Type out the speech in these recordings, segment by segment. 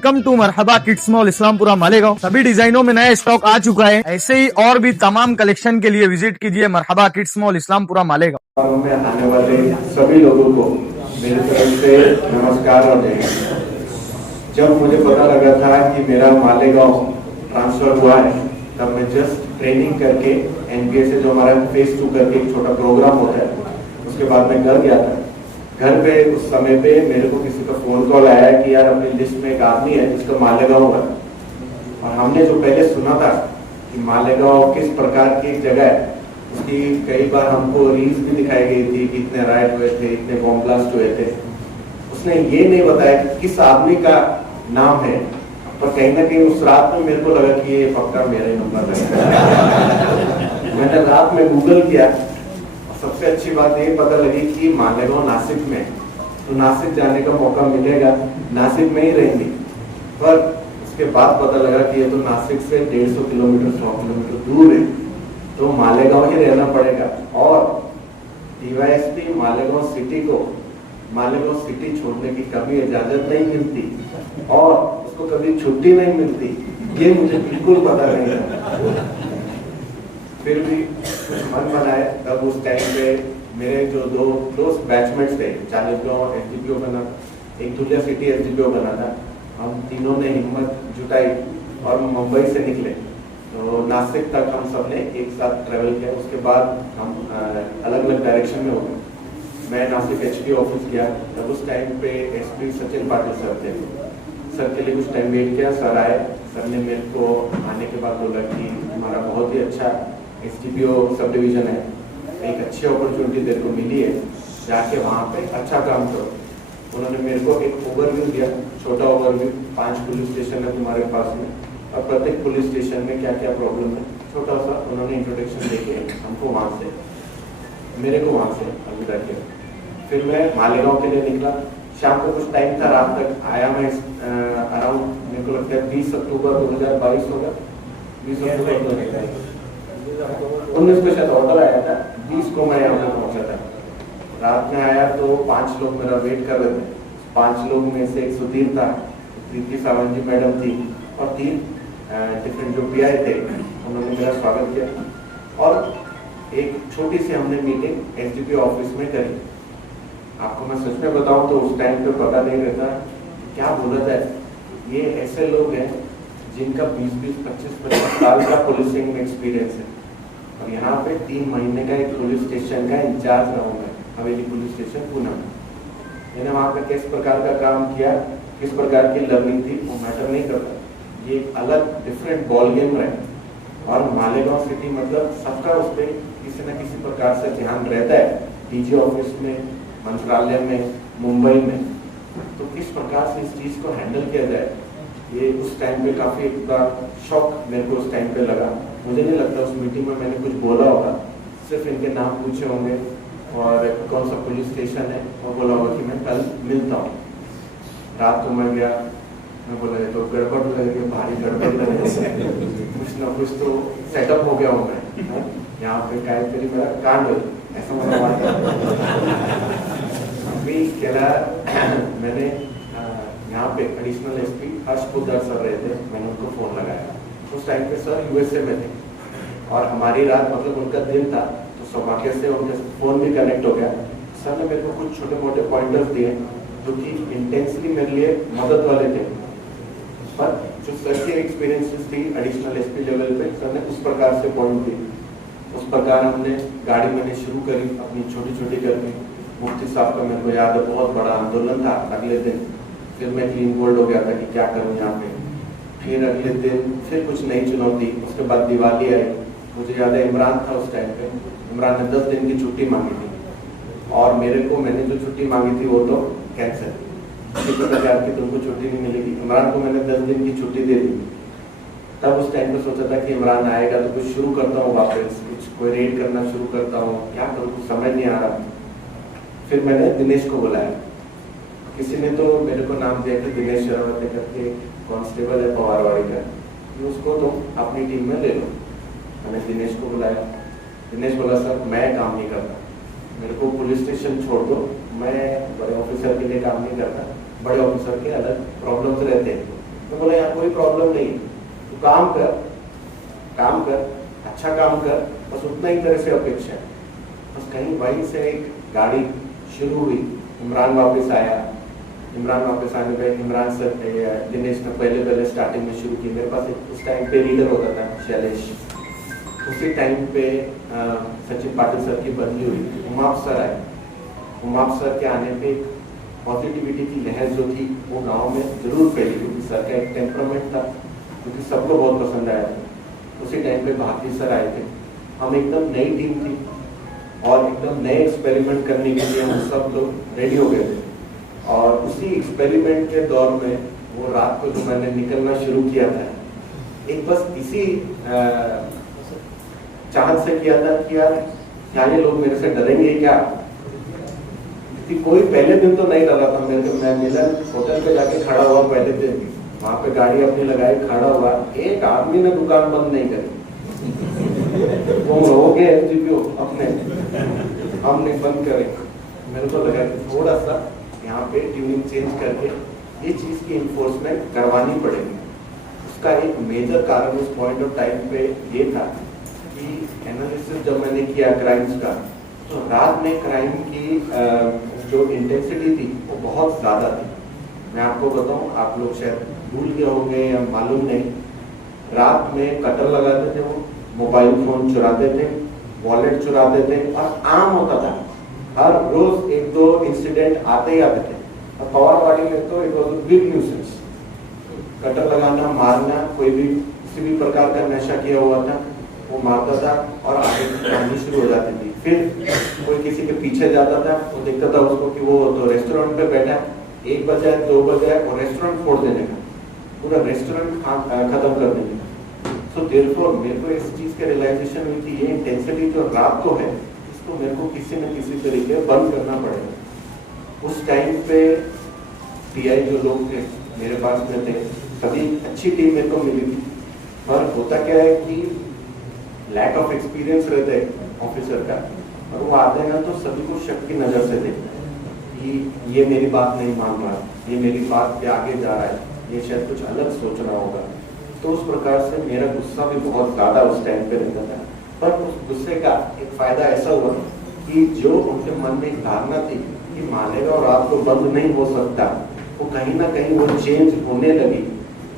Welcome to Marhaba kids mall Islampura Malegaon. सभी डिजाइनों में नया स्टॉक आ चुका है। ऐसे ही और भी तमाम कलेक्शन के लिए विजिट कीजिए मरहबा किड्स मॉल इस्लामपुरा मालेगांव। में आने वाले सभी लोगों को मेरी तरफ से नमस्कार और जय हिंद। जब मुझे पता लगा था कि मेरा मालेगांव ट्रांसफर हुआ है, तब मैं जस्ट ट्रेनिंग करके एनपीए से जो हमारा फेस 2 करके एक छोटा प्रोग्राम होता है, उसके बाद मैं घर गया था। घर पे उस समय पे मेरे को किसी का फोन कॉल आया कि यार अपनी लिस्ट में एक आदमी है जिसका मालेगांव है, और हमने जो पहले सुना था कि मालेगांव किस प्रकार की एक जगह है, उसकी कई बार हमको रील्स भी दिखाई गई थी कि इतने राइट हुए थे, इतने बॉम्ब ब्लास्ट हुए थे। उसने ये नहीं बताया कि किस आदमी का नाम है, पर कहीं ना कहीं उस रात में मेरे को लगा कि ये पक्का मेरा ही नंबर है। मैंने रात में गूगल किया, सबसे अच्छी बात ये पता लगी कि मालेगांव नासिक में, तो नासिक जाने का मौका मिलेगा, नासिक में ही रहेंगे। पर उसके बाद पता लगा कि ये तो नासिक से 150 किलोमीटर 100 किलोमीटर दूर है, तो मालेगांव ही रहना पड़ेगा। और डीवाईएसपी मालेगांव सिटी को मालेगांव सिटी छोड़ने की कभी इजाजत नहीं मिलती और उसको कभी छुट्टी नहीं मिलती, ये मुझे बिल्कुल पता नहीं था। फिर भी कुछ मन बनाए। तब उस टाइम पे मेरे जो दो दोस्त बैचमेट्स थे, चालीसगांव एसडीपीओ बना, एक दुलिया सिटी एसडीपीओ बना था, हम तीनों ने हिम्मत जुटाई और मुंबई से निकले। तो नासिक तक हम सब ने एक साथ ट्रेवल किया। उसके बाद हम अलग अलग डायरेक्शन में हो गए। मैं नासिक एचपी ऑफिस गया, तब उस टाइम पे एसपी सचिन पाटिल सर थे। सर के लिए कुछ टाइम वेट किया, सर आए। सर ने मेरे को आने के बाद बोला कि हमारा बहुत ही अच्छा एसडीपीओ सब डिवीजन है, एक अच्छी अपॉर्चुनिटी तेरे को मिली है, जाके वहाँ पे अच्छा काम करो। उन्होंने मेरे को एक ओवरव्यू दिया, छोटा ओवरव्यू। 5 पुलिस स्टेशन है तुम्हारे पास में, और प्रत्येक पुलिस स्टेशन में क्या क्या प्रॉब्लम है, छोटा सा उन्होंने इंट्रोडक्शन देके हमको वहाँ से मेरे को वहाँ से अलविदा किया। फिर मैं मालेगांव के लिए निकला। शाम को कुछ टाइम था, रात तक आया मैं अराउंड, मेरे को लगता है 20 अक्टूबर 2022 होगा, 20 अक्टूबर 19 को शायद ऑर्डर आया था, 20 को मैं यहाँ पे पहुंचा था। रात में आया तो 5 लोग मेरा वेट कर रहे थे। 5 लोग में से एक सुधीर था, प्रीति सावंत जी मैडम थी, और 3 डिफरेंट जो पीआई थे, उन्होंने मेरा स्वागत किया। और एक छोटी सी हमने मीटिंग एसडीपी ऑफिस में करी। आपको मैं सच में बताऊं तो उस टाइम पे पता नहीं रहता क्या बोला जाए। ये ऐसे लोग हैं जिनका 20-20, 25-25 साल का पुलिसिंग में एक्सपीरियंस है, और यहाँ पे 3 महीने का एक पुलिस स्टेशन का इंचार्ज रहा मैं, हवेली पुलिस स्टेशन पूना में। मैंने वहाँ पे किस प्रकार का काम किया, किस प्रकार की लर्निंग थी, वो मैटर नहीं करता। ये एक अलग डिफरेंट बॉल गेम रहे। और मालेगांव सिटी मतलब सबका उस पर किसी न किसी प्रकार से ध्यान रहता है, डीजी ऑफिस में, मंत्रालय में, मुंबई में। तो किस प्रकार से इस चीज़ को हैंडल किया जाए, ये उस टाइम पे काफ़ी शॉक मेरे को उस टाइम पे लगा। मुझे नहीं लगता उस मीटिंग में मैंने कुछ बोला होगा, सिर्फ इनके नाम पूछे होंगे और कौन सा पुलिस स्टेशन है, और बोला होगा कि मैं कल मिलता हूँ। रात को मैं गया, मैं बोला तो गड़बड़ लगे, भारी गड़बड़ लगे, कुछ ना कुछ तो सेटअप हो गया हूँ मैं यहाँ पे, काय करी मेरा कांड हो ऐसा मला अभी केला। मैंने यहाँ पे additional SP Harsh Poddar sir रहे थे, मैंने उनको फोन लगाया। उस टाइम पे सर यूएसए में थे और हमारी रात मतलब उनका दिन था, तो सौभाग्य से उनके फोन भी कनेक्ट हो गया। सर ने मेरे को कुछ छोटे मोटे पॉइंटर्स दिए जो कि इंटेंसली मेरे लिए मदद वाले थे, पर जो सर की एक्सपीरियंसेस थी एडिशनल एसपी लेवल पे, सर ने उस प्रकार से पॉइंट दिए। उस प्रकार हमने गाड़ी मैंने शुरू करी अपनी छोटी छोटी करके। मुफ्ती साहब का मेरे को याद है बहुत बड़ा आंदोलन था अगले दिन। फिर मैं क्लीन बोल्ड हो गया था कि क्या करूँ यहाँ पे। फिर अगले दिन फिर कुछ नई चुनौती, उसके बाद दिवाली आई। मुझे याद है इमरान था उस टाइम पे, इमरान ने 10 दिन की छुट्टी मांगी थी, और मेरे को मैंने जो छुट्टी मांगी थी वो तो कैंसिल, किसी प्रकार की तुमको छुट्टी नहीं मिलेगी। इमरान को मैंने 10 दिन की छुट्टी दे दी। तब उस टाइम पे सोचा था कि इमरान आएगा तो कुछ शुरू करता हूँ, वापस कुछ कोई रेड करना शुरू करता हूँ, क्या करूँ कुछ समझ नहीं आ रहा। फिर मैंने दिनेश को बुलाया। किसी ने तो मेरे को नाम दिया कि दिनेश शरावत करके कांस्टेबल है पवारवाड़ी का, उसको तुम अपनी टीम में ले लो। मैंने दिनेश को बुलाया। दिनेश बोला सर मैं काम नहीं करता, मेरे को पुलिस स्टेशन छोड़ दो, मैं बड़े ऑफिसर के लिए काम नहीं करता, बड़े ऑफिसर के अलग प्रॉब्लम्स रहते हैं, तो बोला यहाँ कोई प्रॉब्लम नहीं, तो काम कर, अच्छा काम कर, बस उतना ही तरह से अपेक्षा है। बस कहीं वहीं से एक गाड़ी शुरू हुई, इमरान वापस आया, इमरान वापस आने पे इमरान सर दिनेश ने पहले स्टार्टिंग में शुरू की। मेरे पास उस टाइम पे लीडर होता था शैलेश, उसी टाइम पे सचिन पाटिल सर की बदली हुई, उमाप सर आए। उमाप सर के आने पे पॉजिटिविटी की लहर जो थी वो गांव में जरूर फैली, क्योंकि सर का एक टेम्परामेंट था क्योंकि सबको बहुत पसंद आया था। उसी टाइम पे भारती सर आए थे। हम एकदम नई टीम थी और एकदम नए एक्सपेरिमेंट करने के लिए हम सब लोग रेडी हो गए थे। और उसी एक्सपेरिमेंट के दौर में वो रात को जो मैंने निकलना शुरू किया था, एक बस इसी चाहत से किया था कि यार क्या ये लोग मेरे से डरेंगे क्या, कि कोई पहले दिन तो नहीं डरा था। मैं मिलन होटल पे जाके खड़ा हुआ पहले दिन, वहां पे गाड़ी अपनी लगाई, खड़ा हुआ, एक आदमी ने दुकान बंद नहीं करी। वो हो गए एमजीपीओ अपने, हमने बंद करे। मेरे को लगा कि थोड़ा सा यहाँ पे ट्यूनिंग चेंज करके ये चीज की इन्फोर्समेंट करवानी पड़ेगी। उसका एक मेजर कारण उस पॉइंट ऑफ टाइम पे ये था कि एनालिसिस जब मैंने किया क्राइम्स का, तो रात में क्राइम की जो इंटेंसिटी थी वो बहुत ज्यादा थी। मैं आपको बताऊं, आप लोग शायद भूल गए होंगे या मालूम नहीं, रात में कटर लगाते थे, वो मोबाइल फोन चुराते थे, वॉलेट चुराते थे, और आम होता था हर रोज एक दो इंसिडेंट आते ही आते थे। और पवारवाड़ी में तो it was big nuisance, cutter लगाना, मारना, कोई भी किसी भी प्रकार का नशा किया हुआ था वो मारता था और आगे कहानी शुरू हो जाती थी। फिर कोई किसी के पीछे जाता था, वो देखता था उसको कि वो तो रेस्टोरेंट पे बैठा है, 1 बजे 2 बजे और रेस्टोरेंट फोड़ देने का, पूरा रेस्टोरेंट खत्म कर देने का। सो देयरफॉर मेरे को इस चीज के रियलाइजेशन हुई कि ये इंटेंसिटी जो रात को है, इसको मेरे को किसी न किसी तरीके बंद करना पड़ेगा। उस टाइम पे पीआई जो लोग थे मेरे पास में थे, सभी अच्छी टीम मेरे को मिली थी, पर होता क्या है कि लैक ऑफ एक्सपीरियंस रहता है ऑफिसर का, और वो आते हैं तो सभी को शक की नजर से देखते हैं कि ये मेरी बात नहीं मान रहा, ये मेरी बात पे आगे जा रहा है, ये शायद कुछ अलग सोच रहा होगा। तो उस प्रकार से मेरा गुस्सा भी बहुत ज्यादा उस टाइम पे रहता था। पर उस गुस्से का एक फायदा ऐसा हुआ कि जो उनके मन में एक धारणा थी कि मालेगांव और रात को बंद नहीं हो सकता, वो कहीं ना कहीं वो चेंज होने लगी,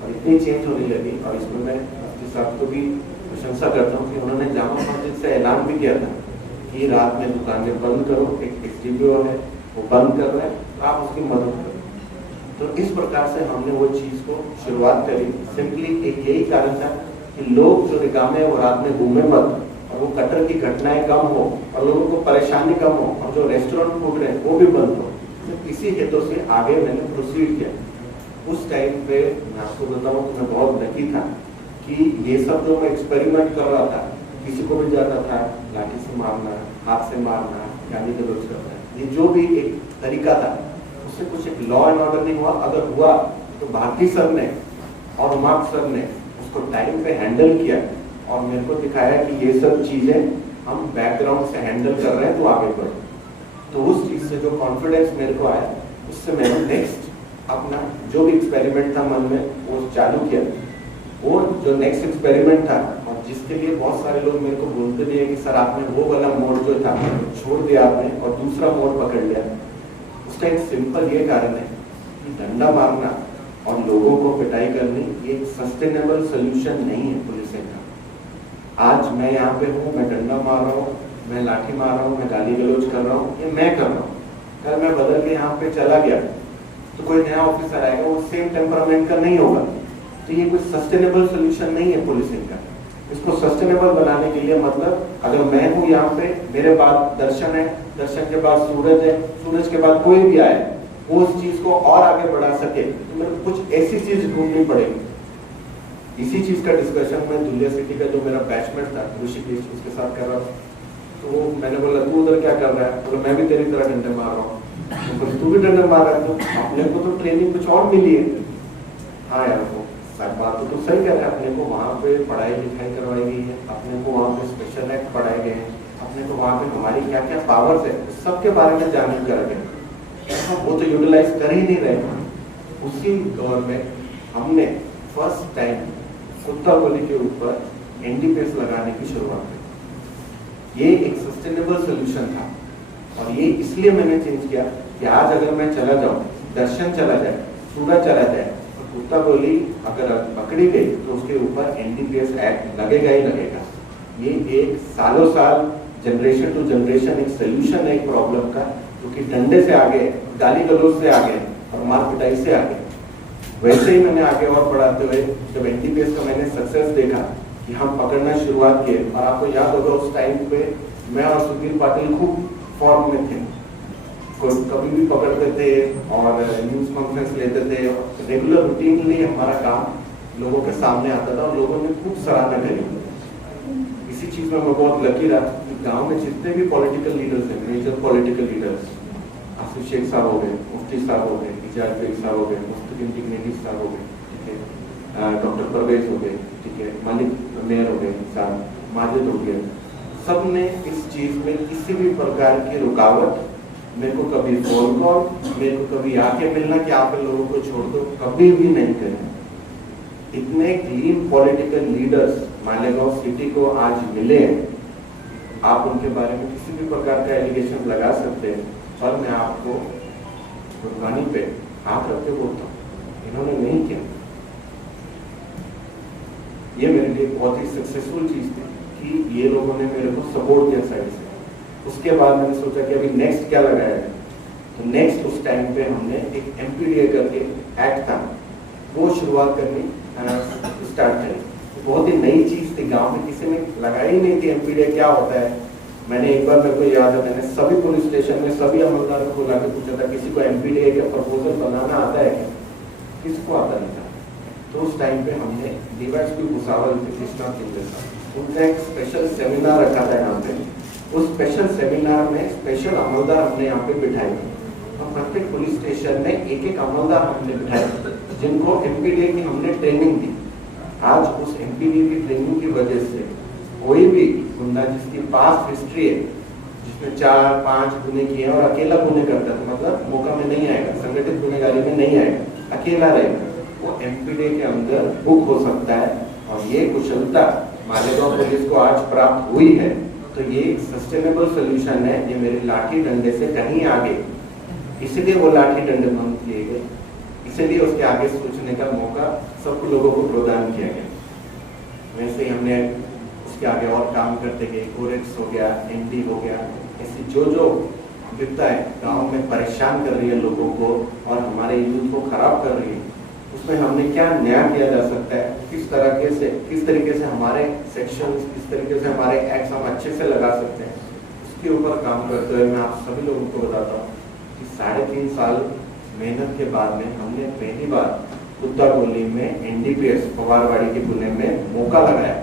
और इतनी चेंज होने लगी। और इसमें मैं मुफ्ती साहब को भी प्रशंसा करता हूँ कि उन्होंने जामा मस्जिद से ऐलान भी किया था कि रात में दुकानें बंद करो, एक एसडीपीओ है वो बंद कर रहे हैं, तो आप उसकी मदद करो। तो इस प्रकार से हमने वो चीज को शुरुआत करी। सिंपली एक यही कारण था कि लोग जो निकामे वो रात में घूमे मत, और वो कटर की घटनाएं कम हो, और लोगों को परेशानी कम हो, और जो रेस्टोरेंट फूट रहे हैं वो भी बंद हो। तो इसी हेतु से आगे मैंने प्रोसीड किया। उस टाइम पे मैं आपको बताऊं कि मैं बहुत लकी था कि ये सब जो मैं एक्सपेरिमेंट कर रहा था, किसी को भी जाता था लाठी से मारना, हाथ से मारना, गाली गलौज करना, ये जो भी एक तरीका था, उससे कुछ एक लॉ एंड ऑर्डर नहीं हुआ। अगर हुआ तो भारती सर ने और उमाप सर ने उसको टाइम पे हैंडल किया और मेरे को दिखाया कि ये सब चीजें हम बैकग्राउंड से हैंडल कर रहे हैं, तो आगे बढ़ो। तो उस चीज से जो कॉन्फिडेंस मेरे को आया, उससे मैंने नेक्स्ट अपना जो भी एक्सपेरिमेंट था मन में वो चालू किया। वो जो नेक्स्ट एक्सपेरिमेंट था, और जिसके लिए बहुत सारे लोग मेरे को बोलते भी है कि सर आपने वो वाला मोड जो था छोड़ दिया आपने और दूसरा मोड पकड़ लिया। उसका एक सिंपल ये कारण है कि डंडा मारना और लोगों को पिटाई करनी ये एक सस्टेनेबल सोल्यूशन नहीं है पुलिसिंग का। आज मैं यहाँ पे हूँ, मैं डंडा मार रहा हूँ, मैं लाठी मार रहा हूँ, मैं गाली गलौज कर रहा हूँ, ये मैं कर रहा हूँ। कल मैं बदल के यहाँ पे चला गया तो कोई नया ऑफिसर आएगा, वो सेम टेम्परामेंट का नहीं होगा। तो ये कोई सस्टेनेबल सोल्यूशन नहीं है पुलिसिंग का। इसको सस्टेनेबल बनाने के लिए मतलब अगर मैं हूँ यहाँ पे, मेरे बाद दर्शन है, दर्शन के बाद सूरज है, सूरज के बाद कोई भी आए, वो उस चीज को और आगे बढ़ा सके, तो मेरे को कुछ ऐसी चीज ढूंढनी पड़ेगी। इसी चीज का डिस्कशन मैं दुलिया सिटी का जो मेरा बैचमेट था ऋषिकेश, उसके साथ कर रहा था। तो मैंने बोला तू उधर क्या कर रहा है? बोला मैं भी तेरी तरह डंडे मार रहा हूँ। तो तू भी डंडे मार रहा है, तो अपने को तो ट्रेनिंग कुछ और मिली है। हाँ यार, वो बात तो सही कह रहे हैं। अपने को वहाँ पे पढ़ाई लिखाई करवाई गई है, अपने को वहाँ पे स्पेशल एक्ट पढ़ाए गए हैं, अपने को वहाँ पे हमारी क्या क्या पावर्स है सबके बारे में जानने करा गया। वो तो यूटिलाइज कर ही नहीं रहे। उसी दौर में हमने फर्स्ट टाइम कुत्ता गोली के ऊपर एनडीपीएस लगाने की शुरुआत की। ये एक सस्टेनेबल सोल्यूशन था और ये इसलिए मैंने चेंज किया कि आज अगर मैं चला जाऊं, दर्शन चला जाए, सूरज चला जाए, तो कुत्ता गोली अगर पकड़ी गई तो उसके ऊपर एनडीपीएस एक्ट लगेगा ही लगेगा। ये एक सालों साल जनरेशन टू जनरेशन एक सोल्यूशन है एक प्रॉब्लम का, जो कि डंडे से आगे, गाली गलौज से आगे और मार पिटाई से आगे। वैसे ही मैंने आगे और बढ़ाते हुए जब एनडीपीएस का मैंने सक्सेस देखा कि हम पकड़ना शुरुआत किए, और आपको याद होगा उस टाइम पे मैं और सुधीर पाटिल खूब फॉर्म में थे, कभी भी पकड़ते थे और न्यूज कॉन्फ्रेंस लेते थे। रेगुलर रूटीनली हमारा काम लोगों के सामने आता था और लोगों ने खूब सराहना करी। इसी चीज में मैं बहुत लकी रहा कि गांव में जितने भी पॉलिटिकल लीडर्स हैं, major political leaders, Asif Sheikh साहब हो गए, मुफ्ती साहब हो गए, इजाज बेग साहब हो गए, मुफ्ती इंटीग्रेटिव साहब हो गए, ठीक है, डॉक्टर परवेज हो गए, ठीक है, मालिक मेयर हो गए, साहब माजिद हो गए, सब ने इस चीज में किसी भी प्रकार की रुकावट, मेरे को कभी फोन कॉल, मेरे को कभी आके मिलना कि आप इन लोगों को छोड़ दो, कभी भी नहीं करें। इतने clean political leaders Malegaon city को आज मिले हैं, आप उनके बारे में किसी भी प्रकार का एलिगेशन लगा सकते हैं, पर मैं आपको कुर्बानी पे हाथ रख के बोलता हूँ, इन्होंने नहीं किया। ये मेरे लिए बहुत ही सक्सेसफुल चीज थी कि ये लोगों ने मेरे को सपोर्ट किया साइड से। उसके बाद मैंने सोचा कि अभी नेक्स्ट क्या लगाया है, तो नेक्स्ट उस टाइम पे हमने एक एमपीडीए करके एक्ट था, वो शुरुआत करनी स्टार्ट करी। बहुत ही नई चीज थी, गांव में किसी ने लगाई ही नहीं थी एमपीडीए क्या होता है। मैंने एक बार, मेरे को याद है, मैंने सभी पुलिस स्टेशन में सभी अमलदारों को बुला के पूछा था किसी को एमपीडीए का प्रपोजल बनाना आता है क्या, किसको आता नहीं था। तो उस टाइम पे हमने डीवाईएसपी भुसावल कृष्णा सिंह साहब, उनका एक स्पेशल सेमिनार रखा था यहाँ पे। उस स्पेशल सेमिनार में स्पेशल अमलदार हमने यहाँ पे बिठाए और प्रत्येक पुलिस स्टेशन में एक एक अमलदार हमने बिठाए जिनको एमपीडीए की हमने ट्रेनिंग दी। आज उस एमपीडीए की ट्रेनिंग की वजह से कोई भी गुंडा जिसकी पास्ट हिस्ट्री है, जिसने 4-5 गुने किए और अकेला गुने करता था, मतलब मौका में नहीं आएगा, संगठित गुनेगारी में नहीं आएगा, अकेला रहेगा, वो एमपीडीए के अंदर बुक हो सकता है। और ये कुशलता मालेगांव पुलिस को आज प्राप्त हुई है, तो ये एक सस्टेनेबल सोल्यूशन है। ये मेरे लाठी डंडे से कहीं आगे, इसलिए वो लाठी डंडे बंद किए गए, इसलिए उसके आगे सोचने का मौका सब लोगों को प्रदान किया गया। वैसे ही हमने उसके आगे और काम करते गए, कोरेक्स हो गया, एनडी हो गया, ऐसी जो विपदा है गाँव में परेशान कर रही है लोगों को और हमारे यूथ को खराब कर रही है, उसमें हमने क्या नया किया जा सकता है, किस तरीके से हमारे सेक्शंस, किस तरीके से हमारे एक्ट्स हम अच्छे से लगा सकते हैं, उसके ऊपर काम करते हुए मैं आप सभी लोगों को बताता हूँ कि 3.5 साल मेहनत के बाद में हमने पहली बार कुत्ता गोली में एनडीपीएस पवारवाड़ी के गुने में मौका लगाया।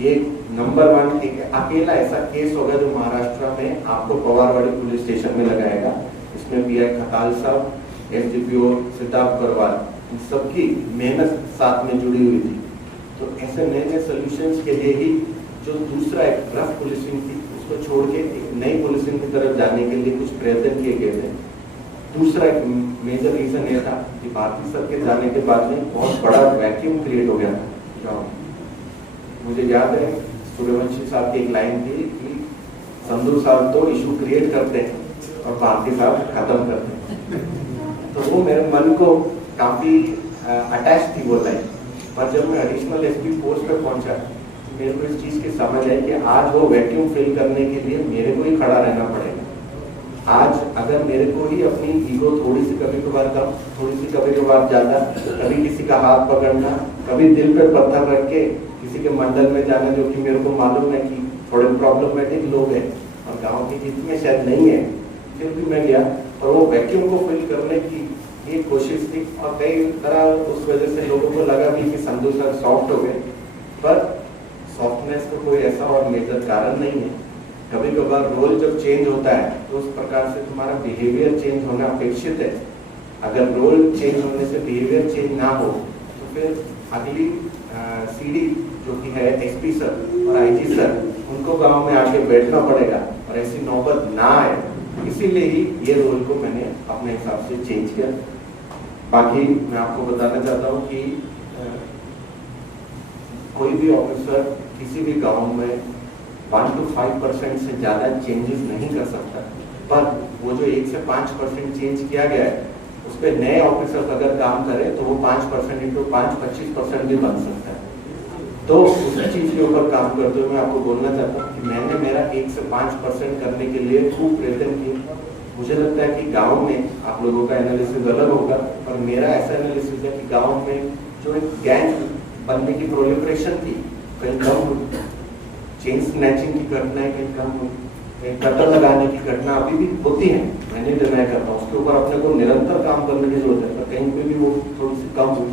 ये नंबर 1 एक अकेला ऐसा केस होगा जो महाराष्ट्र में आपको पवारवाड़ी पुलिस स्टेशन में लगाएगा। इसमें पीआई खताल साहब, एसडीपीओ सिद्धार्थ करवाल, इन सबकी मेहनत साथ में जुड़ी हुई थी। तो ऐसे नए नए सोल्यूशंस के लिए ही जो दूसरा एक रफ पुलिसिंग थी उसको छोड़ के एक नई पुलिसिंग की तरफ जाने के लिए कुछ प्रयत्न किए गए थे। दूसरा एक मेजर रीजन यह था कि भारतीय सर के जाने के बाद में बहुत बड़ा वैक्यूम क्रिएट हो गया था। मुझे याद है सूर्यवंशी साहब की एक लाइन थी कि संधू साहब तो इशू क्रिएट करते हैं और भारतीय साहब खत्म करते हैं। तो वो मेरे मन को काफी अटैच थी वो लाइन। पर जब मैं एडिशनल एसपी पोस्ट पे पहुंचा, मेरे को इस चीज की समझ आई कि आज वो वैक्यूम फिल करने के लिए मेरे को ही खड़ा रहना पड़ेगा। आज अगर मेरे को ही अपनी ईगो थोड़ी सी कभी कभार कम, थोड़ी सी कभी कभार ज्यादा, कभी किसी का हाथ पकड़ना, कभी दिल पे पत्थर रख के किसी के मंडल में जाना, जो कि मेरे को मालूम है कि थोड़े प्रॉब्लमेटिक लोग हैं और गाँव के हित में शायद नहीं है, फिर भी मैं गया और वो वैक्यूम को फिल करने की एक कोशिश थी। और कई तरह उस वजह से लोगों को लगा भी कि संधू सर सॉफ्ट हो गए, पर सॉफ्टनेस का कोई ऐसा और मेजर कारण नहीं है। कभी कभार रोल जब चेंज होता है तो उस प्रकार से तुम्हारा बिहेवियर चेंज होना अपेक्षित है। अगर रोल चेंज होने से बिहेवियर चेंज ना हो तो फिर अगली सीडी जो कि है एसपी सर और आईजी सर, उनको गांव में आके बैठना पड़ेगा और ऐसी नौबत ना आए, इसीलिए ही ये रोल को मैंने अपने हिसाब से चेंज किया। बाकी मैं आपको बताना चाहता हूँ कि कोई भी ऑफिसर किसी भी गांव में 1 to 5% से ज़्यादा चेंजेस नहीं कर सकता, पर वो जो 1 से 5% चेंज किया गया है उस पर नए ऑफिसर्स अगर काम करें तो वो 5% इंटू 5 25% भी बन सकता है। तो उसी चीज़ के ऊपर काम करते हुए मैं आपको बोलना चाहता हूँ कि मैंने मेरा 1 से 5% करने के लिए खूब प्रयत्न किए। मुझे लगता है कि गांव में आप लोगों का एनालिसिस अलग होगा, पर मेरा ऐसा एनालिसिस है कि गांव में जो एक गैंग बनने की प्रोलिफरेशन थी कहीं कम हुई, चेन स्नैचिंग की घटनाएं कहीं कम हुई, कहीं कत्ल लगाने की घटना अभी भी होती है, मैं नहीं डिनाई करता हूँ, उसके ऊपर अपने को निरंतर काम करने की जरूरत है, पर कहीं पे भी वो थोड़ी सी कम हुई।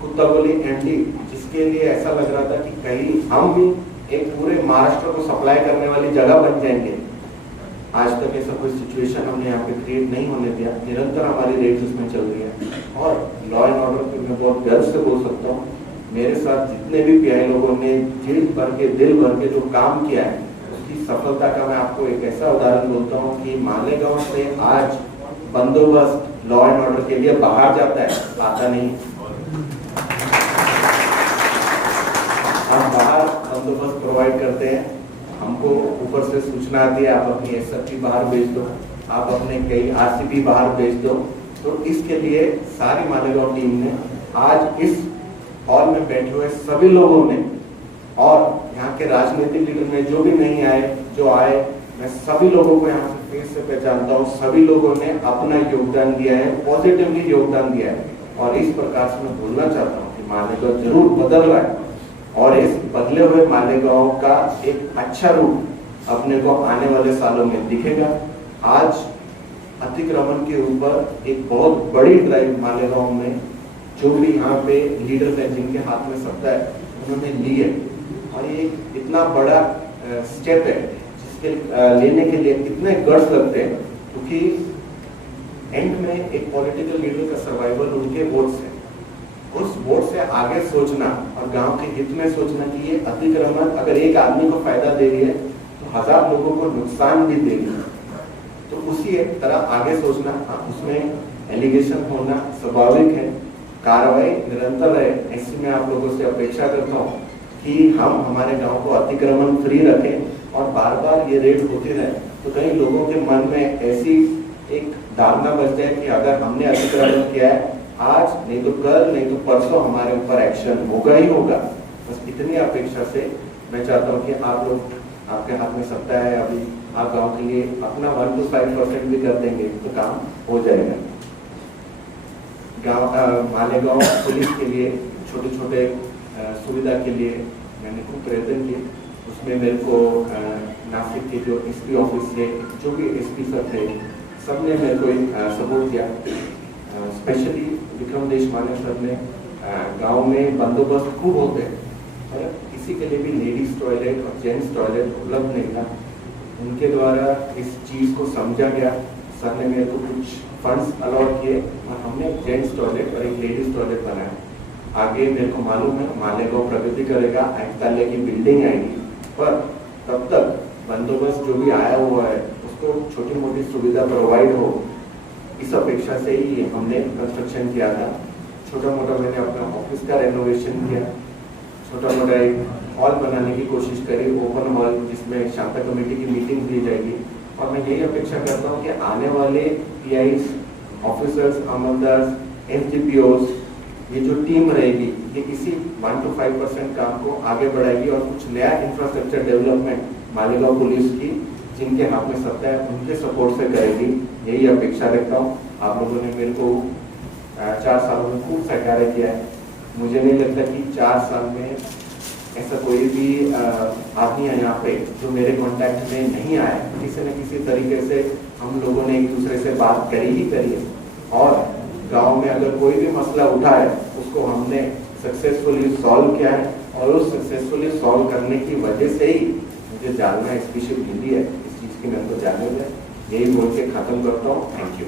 कुत्ता बोली एंटी, जिसके लिए ऐसा लग रहा था कि कहीं हम भी एक पूरे महाराष्ट्र को सप्लाई करने वाली जगह बन जाएंगे, आज तक ऐसा कोई सिचुएशन हमने यहाँ पे क्रिएट नहीं होने दिया। निरंतर हमारी रेट उसमें चल रही है और लॉ एंड ऑर्डर पे मैं बहुत गर्व से बोल सकता हूँ, मेरे साथ जितने भी पीआई लोगों ने दिल भर के जो काम किया है उसकी सफलता का मैं आपको एक ऐसा उदाहरण बोलता हूँ कि मालेगांव से आज बंदोबस्त लॉ एंड ऑर्डर के लिए बाहर जाता है, आता नहीं। हम बाहर बंदोबस्त प्रोवाइड करते हैं, हमको ऊपर से सूचना आती है आप अपनी एसएफटी बाहर भेज दो, आप अपने कई आरसीपी बाहर भेज दो। तो इसके लिए सारी मालेगांव टीम ने आज इस हॉल में बैठे हुए सभी लोगों ने और यहाँ के राजनीतिक लीडर में जो भी नहीं आए, जो आए, मैं सभी लोगों को यहाँ से फेस से पहचानता हूँ, सभी लोगों ने अपना योगदान दिया है, पॉजिटिवली योगदान दिया है। और इस प्रकार से मैं बोलना चाहता हूँ कि मालेगांव जरूर बदल रहा है और इस बदले हुए मालेगांव का एक अच्छा रूप अपने को आने वाले सालों में दिखेगा। आज अतिक्रमण के ऊपर एक बहुत बड़ी ड्राइव मालेगांव में जो भी यहाँ पे लीडर्स हैं जिनके हाथ में सत्ता है उन्होंने ली है और ये इतना बड़ा स्टेप है जिसके लेने के लिए कितने गट्स लगते हैं, क्योंकि एंड में एक पॉलिटिकल लीडर का सर्वाइवल उनके वोट से, उस वोट से आगे सोचना और गांव के हित में सोचना कि ये अतिक्रमण अगर एक आदमी को फायदा दे रही है तो 1000 लोगों को नुकसान भी दे रही है, तो उसी एक तरह आगे सोचना। उसमें एलिगेशन होना स्वाभाविक है, कार्रवाई निरंतर है। ऐसी में आप लोगों से अपेक्षा करता हूँ कि हम हमारे गांव को अतिक्रमण फ्री रखें और बार बार ये रेड होती रहे, तो कई लोगों के मन में ऐसी एक धारणा बन जाए कि अगर हमने अतिक्रमण किया है आज नहीं तो कल नहीं तो परसों हमारे ऊपर एक्शन होगा ही होगा। बस इतनी अपेक्षा से मैं चाहता हूँ कि आप लोग, आपके हाथ में सत्ता है, अभी आप गांव के लिए अपना 1 to 5% भी कर देंगे तो काम हो जाएगा। गांव मालेगांव पुलिस के लिए छोटे छोटे सुविधा के लिए मैंने खूब प्रयत्न किए। उसमें मेरे को नासिक के जो एसपी ऑफिस से जो भी एसपी सर थे सबने मेरे को सपोर्ट किया। स्पेशली विक्रम देशमाने सर ने गांव में बंदोबस्त खूब होते हैं, किसी के लिए भी लेडीज टॉयलेट और जेंट्स टॉयलेट उपलब्ध नहीं था, उनके द्वारा इस चीज़ को समझा गया। सर ने मेरे को कुछ फंड्स अलॉट किए और हमने एक जेंट्स टॉयलेट और एक लेडीज टॉयलेट बनाया। आगे मेरे को मालूम है मालेगांव प्रगति करेगा, आयुक्तालय की बिल्डिंग आएगी, पर तब तक बंदोबस्त जो भी आया हुआ है उसको छोटी मोटी सुविधा प्रोवाइड हो, इस अपेक्षा से ही हमने कंस्ट्रक्शन किया था। छोटा मोटा मैंने अपना ऑफिस का रेनोवेशन किया, छोटा मोटा एक हॉल बनाने की कोशिश करी, ओपन हॉल जिसमें शांता कमेटी की मीटिंग दी जाएगी। और मैं यही अपेक्षा करता हूँ कि आने वाले पीआईज, ऑफिसर्स, अमलदार, एसडीपीओज, ये जो टीम रहेगी ये इसी 1 to 5% काम को आगे बढ़ाएगी और कुछ नया इंफ्रास्ट्रक्चर डेवलपमेंट मालेगांव पुलिस की जिनके हाथ में सत्ता है उनके सपोर्ट से करेगी, यही अपेक्षा रखता हूँ। आप लोगों ने मेरे को 4 सालों में खूब सहकार्य किया है। मुझे नहीं लगता कि 4 साल में ऐसा कोई भी आदमी है यहाँ पे जो मेरे कांटेक्ट में नहीं आया। किसी न किसी तरीके से हम लोगों ने एक दूसरे से बात करी है और गांव में अगर कोई भी मसला उठा है उसको हमने सक्सेसफुली सॉल्व किया है और उस सक्सेसफुली सॉल्व करने की वजह से ही मुझे जालना एसपीशिप मिली है। इस चीज़ की मैं तो जाने में यही बोल के खत्म करता हूँ। Thank you.